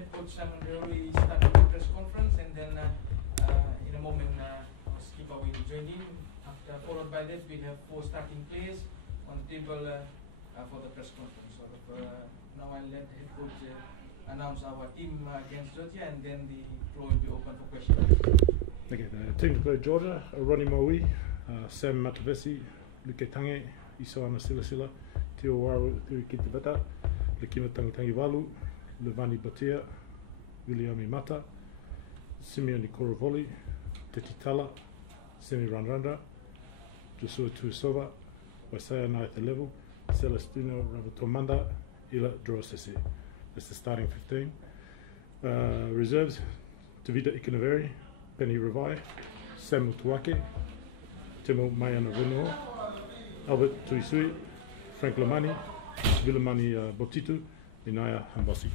head coach Simon Derory started the press conference, and then in a moment skipper will join in. Followed by that, we have 4 starting players on the table for the press conference. So now I'll let head coach announce our team against Georgia, and then the floor will be open for questions. Okay, the team to play Georgia: Ronnie Maui, Sam Matavesi, Luke Tange, Isoana Silasila, Tio Waru Kitibata, Lekima Tangitangi Walu, Levani Batia, Williami Mata, Simeoni Korovoli, Teti Tala, Semi Ranranda, Joshua Tuisova, Waisaya Naithalevu, Celestino Ravatomanda, Ila Drosesi. That's the starting 15. Reserves: Tavita Ikanaveri, Penny Ravai, Samuel Tuake, Timo Mayana Runo, Albert Tuisui, Frank Lamani, Vilamani Botitu, Inaya Hambasi.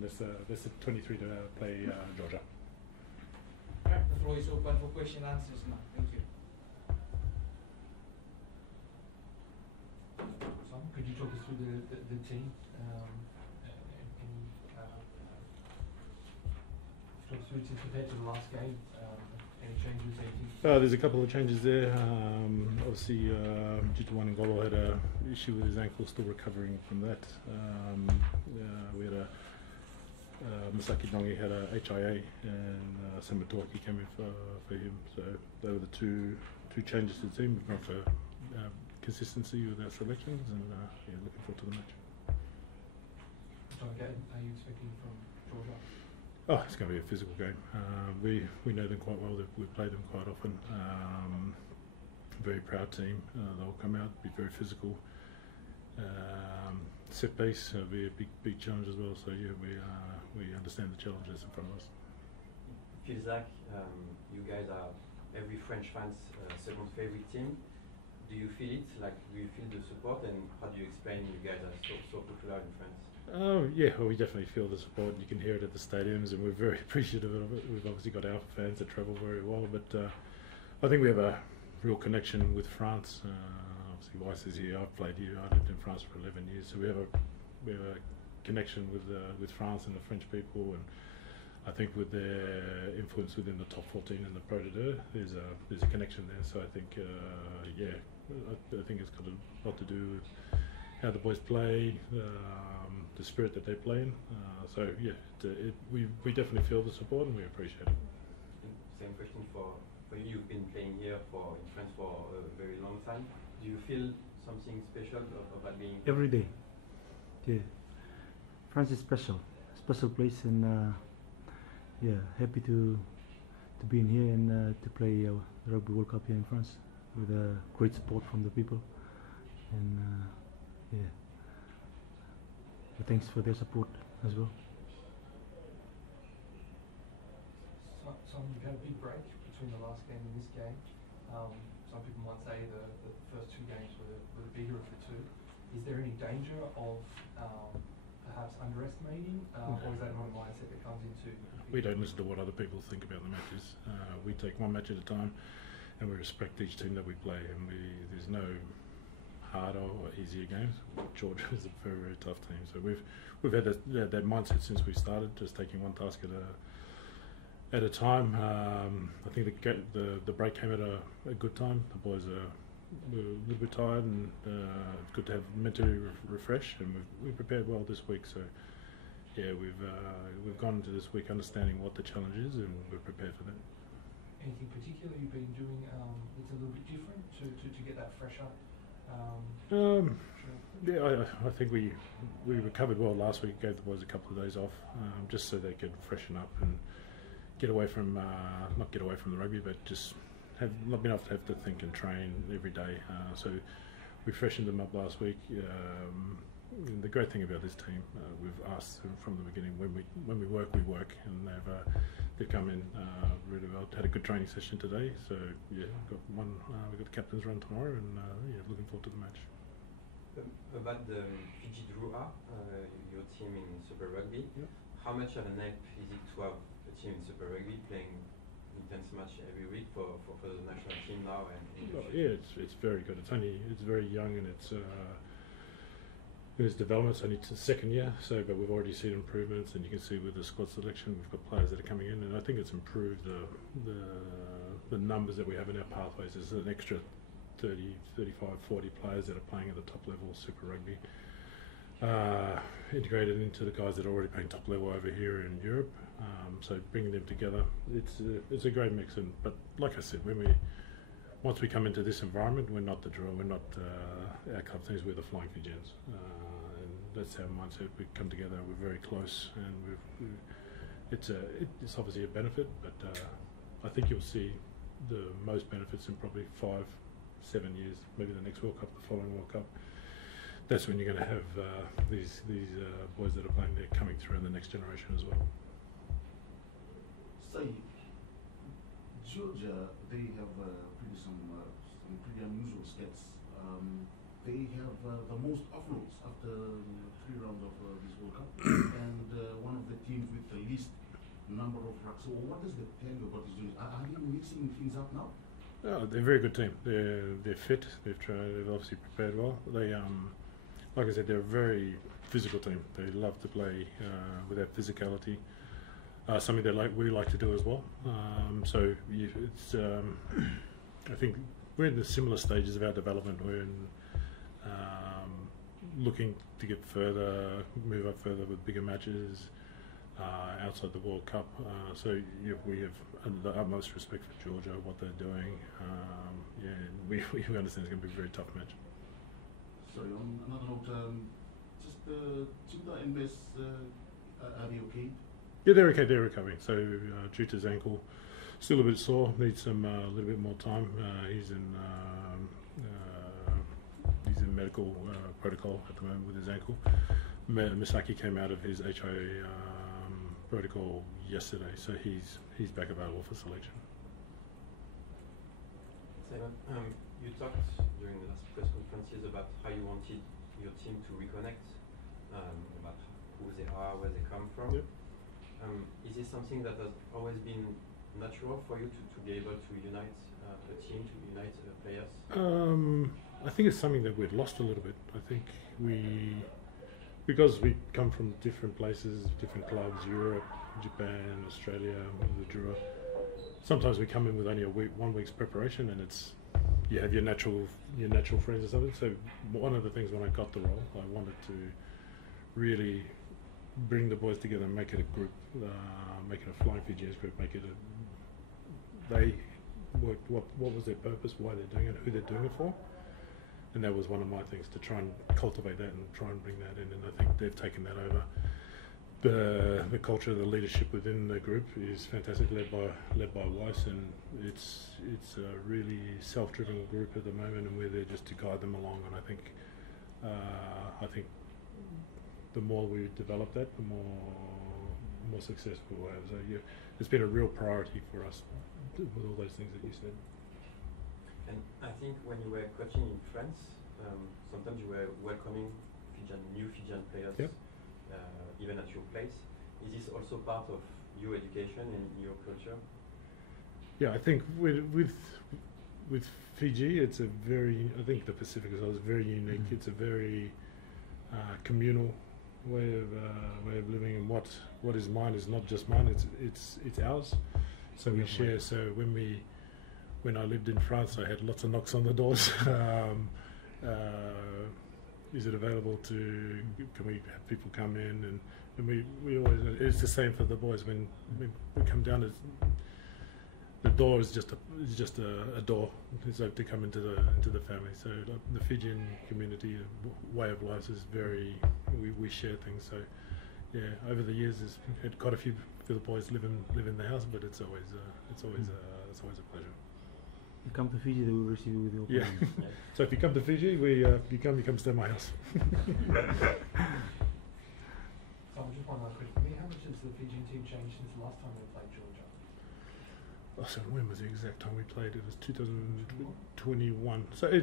That's the 23 to play Georgia. The floor is open for question and answers now. Thank you. Simon, could you talk us through the team? Talk us through since compared to the last game. Any changes? There's a couple of changes there. Obviously, Jituan Ngolo had an issue with his ankle, still recovering from that. We had Masaki Dongi had a HIA, and Samatuaki came in for him. So they were the two changes to the team. We've gone for consistency with our selections, and looking forward to the match. What type of game are you expecting from Georgia? Oh, it's going to be a physical game. We know them quite well. We play them quite often. Very proud team. They'll come out, be very physical. Set piece will be a big challenge as well. So yeah, we understand the challenges in front of us. It feels like you guys are every French fan's second favorite team. Do you feel it? Like, do you feel the support, and how do you explain you guys are so popular in France? Yeah, well, we definitely feel the support. You can hear it at the stadiums, and we're very appreciative of it. We've obviously got our fans that travel very well, but I think we have a real connection with France. Obviously, Weiss is here. I've played here. I lived in France for 11 years, so we have a connection with France and the French people, and I think with their influence within the top 14 in the Pro de there's a connection there. So I think I think it's got a lot to do with how the boys play, the spirit that they play in. So yeah, we definitely feel the support, and we appreciate it. Same question for you. You've been playing here in France for a very long time. Do you feel something special about being here? Every day? Yeah, France is special place, and yeah, happy to be in here and to play the Rugby World Cup here in France with great support from the people, and yeah, so thanks for their support as well. Simon, you've had a big break between the last game and this game. Some people might say the first 2 games were the bigger of the 2. Is there any danger of perhaps underestimating, or is that not a mindset that comes into? We don't listen to what other people think about the matches. We take one match at a time, and we respect each team that we play. And there's no harder or easier games. Georgia is a very, very tough team. So we've had that mindset since we started, just taking one task at a time. I think the break came at a good time. The boys were a little bit tired, and it's good to have mentally refresh, and we prepared well this week. So yeah, we've gone into this week understanding what the challenge is, and we're prepared for that. Anything particular you've been doing that's a little bit different to get that fresh up? Yeah, I think we recovered well last week. Gave the boys a couple of days off, just so they could freshen up and get away from not get away from the rugby, but just not been able to have to think and train every day. So we freshened them up last week. The great thing about this team, we've asked them from the beginning, when we work, and they've come in really well. Had a good training session today, so yeah, we've got the captain's run tomorrow, and yeah, looking forward to the match. About the Fiji Drua, your team in Super Rugby, how much of an help is it to have a team in Super Rugby playing intense match every week for the national team now? And yeah, it's very good. It's very young, and it's in his development. It's only the second year, so but we've already seen improvements, and you can see with the squad selection, we've got players that are coming in, and I think it's improved the numbers that we have in our pathways. There's an extra 30, 35, 40 players that are playing at the top level Super Rugby, integrated into the guys that are already playing top level over here in Europe. So bringing them together, it's a great mix. But like I said, once we come into this environment, we're not the drill, we're not our club things, we're the Flying Fijians. And that's our mindset. We come together, we're very close, and it's obviously a benefit, but I think you'll see the most benefits in probably 5-7 years, maybe the next World Cup, the following World Cup. That's when you're going to have these boys that are playing there coming through in the next generation as well. So, Georgia, they have some pretty unusual stats. They have the most offloads after 3 rounds of this World Cup, and one of the teams with the least number of rucks. So, what does that tell you about this unit? Are they mixing things up now? Oh, they're a very good team. They're fit. They've obviously prepared well. They like I said, they're a very physical team. They love to play with that physicality. Something that we like to do as well. So it's I think we're in the similar stages of our development. We're in looking to get further, move up further with bigger matches outside the World Cup. So yeah, we have the utmost respect for Georgia, what they're doing. Yeah, we understand it's going to be a very tough match. Sorry, on another note, just Chinta and Bess, are they okay? Yeah, they're okay. They're recovering. So due to his ankle, still a bit sore. Needs some a little bit more time. He's in medical protocol at the moment with his ankle. Misaki came out of his HIA protocol yesterday, so he's back available for selection. Simon, you talked during the last press conferences about how you wanted your team to reconnect, about who they are, where they come from. Yep. Is this something that has always been natural for you to be able to unite a team, to unite players? I think it's something that we've lost a little bit. I think because we come from different places, different clubs, Europe, Japan, Australia, the Drua. Sometimes we come in with only 1 week's preparation, and you have your natural friends or something. So one of the things when I got the role, I wanted to really bring the boys together and make it a group, make it a Flying Fijians group, make it what was their purpose, why they're doing it, who they're doing it for. And that was one of my things, to try and cultivate that and try and bring that in, and I think they've taken that over. The culture, the leadership within the group is fantastic, led by Weiss, and it's a really self-driven group at the moment, and we're there just to guide them along. And I think the more we develop that, the more success we'll have. So yeah, it's been a real priority for us with all those things that you said. And I think when you were coaching in France, sometimes you were welcoming new Fijian players, yep. Even at your place. Is this also part of your education and your culture? Yeah, I think with Fiji, it's I think the Pacific as well is very unique. It's a very communal way of living, and what is mine is not just mine. It's ours. So we share. So when I lived in France, I had lots of knocks on the doors. Is it available can we have people come in? And we always, it's the same for the boys. When we come down, the door is just a door. It's like to come into the family. So the Fijian community way of life is we share things. So yeah, over the years, there's had quite a few of the boys live in the house, but it's always a pleasure. You come to Fiji, they will receive you with your yeah. So if you come to Fiji, you come stay at my house. So just one last question for me. How much has the Fijian team changed since the last time they played Georgia? Oh, so when was the exact time we played? It was 2021. So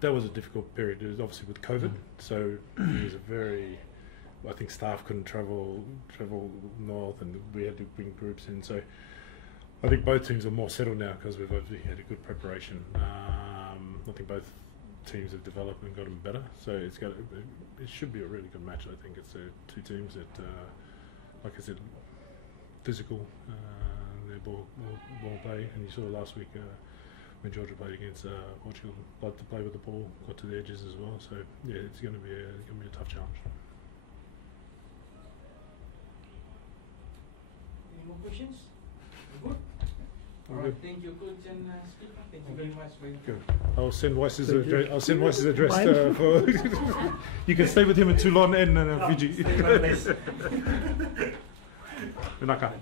that was a difficult period. It was obviously with COVID, so it was I think staff couldn't travel north, and we had to bring groups in. So I think both teams are more settled now because we've obviously had a good preparation. I think both teams have developed and gotten better. So it should be a really good match. I think it's two teams that, like I said, physical, their ball play, and you saw last week when Georgia played against Portugal, liked to play with the ball, got to the edges as well. So yeah, it's going to be a tough challenge. Any more questions? Good. All right. Thank you, coach and speaker. Thank you very much for your Good. I'll send Weiss's address. I'll send Weiss's address for. You can stay with him in Toulon and Fiji. stay like this. Naka.